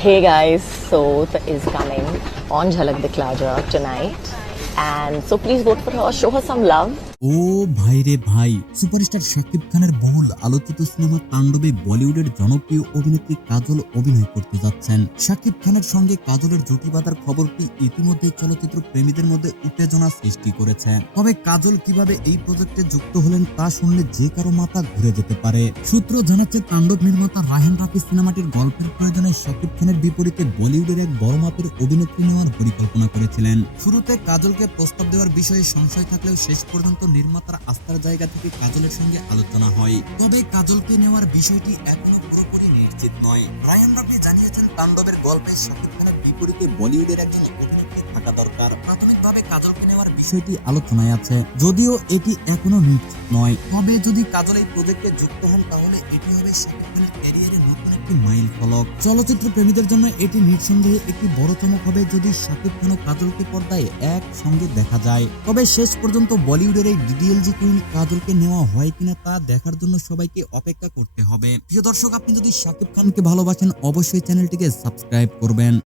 Hey guys, so the is coming on Jhalak Dikhla Ja tonight, and so please vote for her, show her some love. ও ভাই রে ভাই, superstar Shakib খানের বহুল আলোচিত cinema তাণ্ডবে বলিউডের জনপ্রিয় অভিনেত্রী কাজল অভিনয় করতে যাচ্ছেন। শাকিব খানের সঙ্গে কাজলের জুটি বাঁধার খবরটি ইতিমধ্যে চলচ্চিত্র প্রেমীদের মধ্যে উত্তেজনা সৃষ্টি করেছে। তবে কাজল কিভাবে এই প্রজেক্টে যুক্ত হলেন তা শুনলে যে কারো মাথা ঘুরে যেতে পারে। সূত্র জানাচ্ছে, তাণ্ডব নির্মাতা রায়হান রাফি সিনেমাটির গল্পের প্রয়োজনে শাকিব খানের বিপরীতে বলিউডের এক বড় মাপের অভিনেত্রী নেওয়ার পরিকল্পনা করেছিলেন। শুরুতে কাজলকে প্রস্তাব দেওয়ার বিষয়ে সংশয় থাকলেও শেষ পর্যন্ত নির্মাতার আস্থার জায়গা থেকে কাজলের সঙ্গে আলোচনা হয়। তবে কাজলকে নেওয়ার বিষয়টি এখনো পুরোপুরি নিশ্চিত নয়। রায়হান রাফি জানিয়েছেন, তাণ্ডবের গল্পে শাকিব খানের বিপরীতে বলিউডের একজন অভিনেত্রী থাকা দরকার। প্রাথমিকভাবে কাজলকে নেওয়ার বিষয়টি আলোচনায় আছে, যদিও এটি এখনো নিশ্চিত নয়। তবে যদি কাজল এই প্রজেক্টে যুক্ত হন তাহলে এটি হবে শাকিব খানের ক্যারিয়ারে নতুন একটি মাইল ফলক। চলচ্চিত্র প্রেমীদের জন্য এটি নিঃসন্দেহে একটি বড় চমক হবে যদি শাকিব খান ও কাজলকে পর্দায় একসঙ্গে দেখা যায়। তবে শেষ পর্যন্ত বলিউডের এই ডিডিএলজি কুইন কাজলকে নেওয়া হয় কিনা তা দেখার জন্য সবাইকে অপেক্ষা করতে হবে। প্রিয় দর্শক, আপনি যদি শাকিব খানকে ভালোবাসেন অবশ্যই চ্যানেলটিকে সাবস্ক্রাইব করবেন।